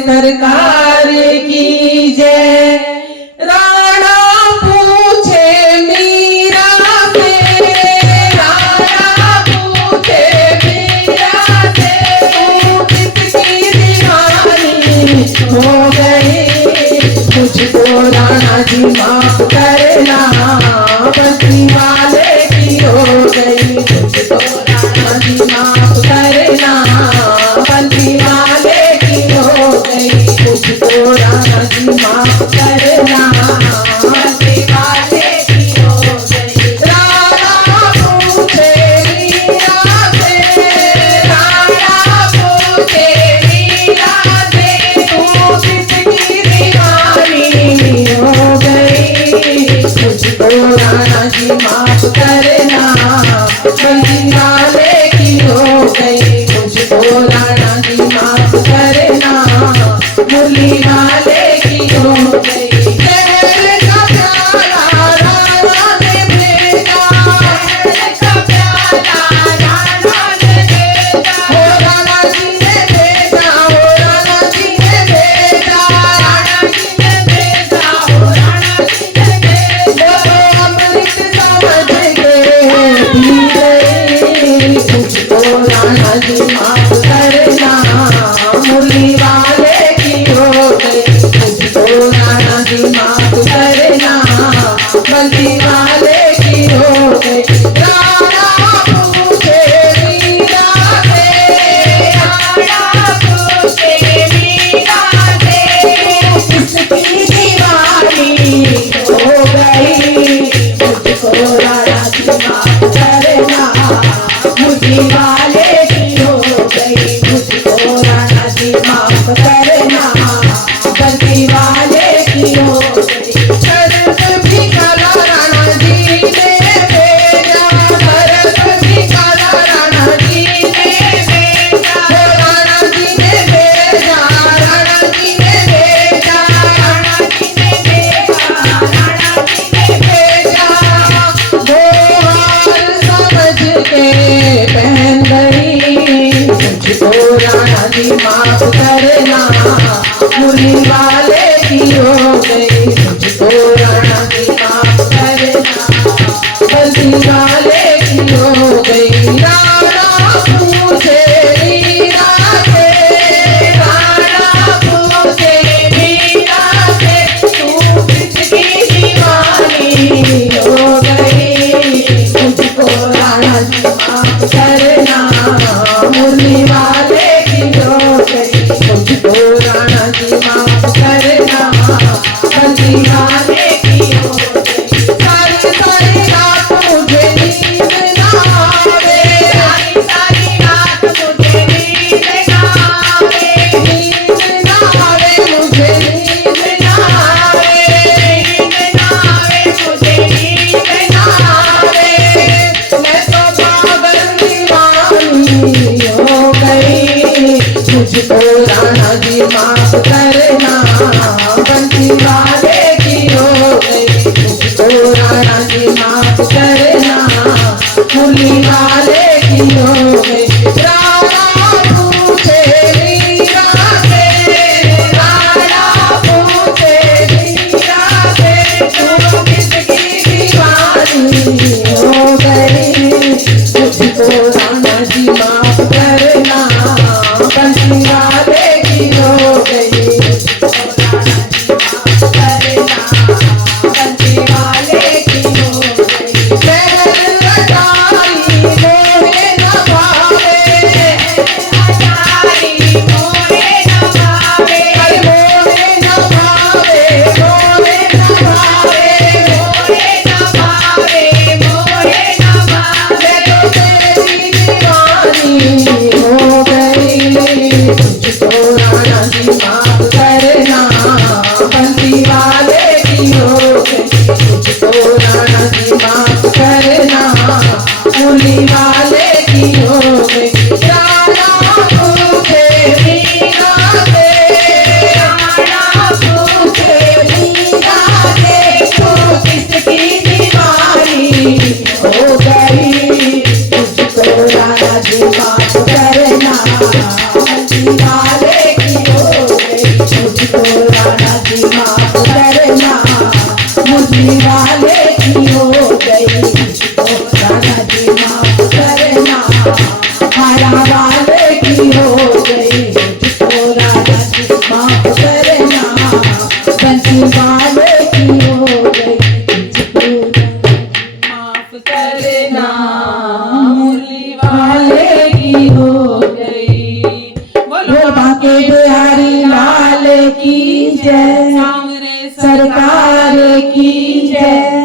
सरकार की जय। राणा पूछे मीरा से, राणा पूछे मीरा से, तू किसकी दीवानी हो गई? मुझको राणा जी माफ करना, बंसी वाले की हो गई। मुझको राणा जी माफ करना, बंसी वाले की हो गई। मुझको राणा जी माफ करना, बंसी वाले की हो गई। राणा पूछे मीरा से, राणा पूछे मीरा से, तू किसकी दीवानी हो गई? मुझको राणा जी माफ करना, बंसी वाले की हो गई। मुझको राणा जी माफ करना, मुरली वाले की हो गई। शहर का प्याला राणा ने भेजा, शहर का प्याला राणा ने भेजा, हो राणा जी ने भेजा, हो राणा जी ने भेजा, राणा जी ने भेजा, हो राणा जी ने भेजा। वो अमृत समझ के पी गई। मुझको राणा जी माफ करना, मुरली वाले की हो गई। मुझको राणा जी माफ करना, बंसी वाले की हो गई। राणा पूछे मीरा से, राणा पूछे मीरा से, तू किसकी दीवानी हो गई? मुझको राणा जी माफ करना, मुरली वाले की हो गई। मुझको राणा जी माफ करना, बंसी वाले की हो गई। शरत भी काला राणा जी ने भेजा, शरत भी काला राणा जी ने भेजा, राणा जी ने भेजा, राणा जी ने भेजा, राणा जी ने भेजा, राणा जी ने भेजा। वो हार समझ के पहन गई। मुझको राणा जी माफ करना, मुरली वाले की हो गई। मुझको राणा जी माफ करना, बंसी वाले की हो गई। राणा पूछे मीरा से, राणा पूछे मीरा से, तू किसकी दीवानी हो गई? मुझको राणा जी माफ करना, मुरली वाले की हो गई। मुझको राणा जी माफ करना, बंसी वाले की हो गई। सारी सारी रात मुझे नींद ना आवे, सारी सारी रात मुझे नींद ना आवे, नींद ना आवे, मुझे नींद ना आवे, नींद ना आवे, मुझे नींद ना आवे। मैं तो पागल दीवानी हो गई। मुझको राणा जी माफ करना, बंसी वाले की हो गई। मुझको राणा जी माफ करना, मुरली वाले की हो गई। राणा पूछे मीरा से, राणा पूछे मीरा से, तू किसकी दीवानी हो गई? मुझको राणा जी माफ करना, बंसी वाले की हो गई। मुझको राणा जी माफ करना, बंसी वाले की हो गई। शहर अटारी मोहे न भावे, अटारी मोहे न भावे, अरे मोहे न भावे, मोहे न भावे, मोहे न भावे, मोहे न भावे। तो तेरी दीवानी हो गई। मुझको राणा जी माफ करना, बंसी वाले की हो गई। मुझको राणा जी माफ करना, मुरली वाले की हो गई। राणा पूछे मीरा से, राणा पूछे मीरा से, तू किसकी दीवानी हो गई? मुझको राणा जी माफ करना, बंसी वाले की हो गई। की हो गई। बोलो बांके बिहारी लाल की जय, सांवरे सरकार की जय।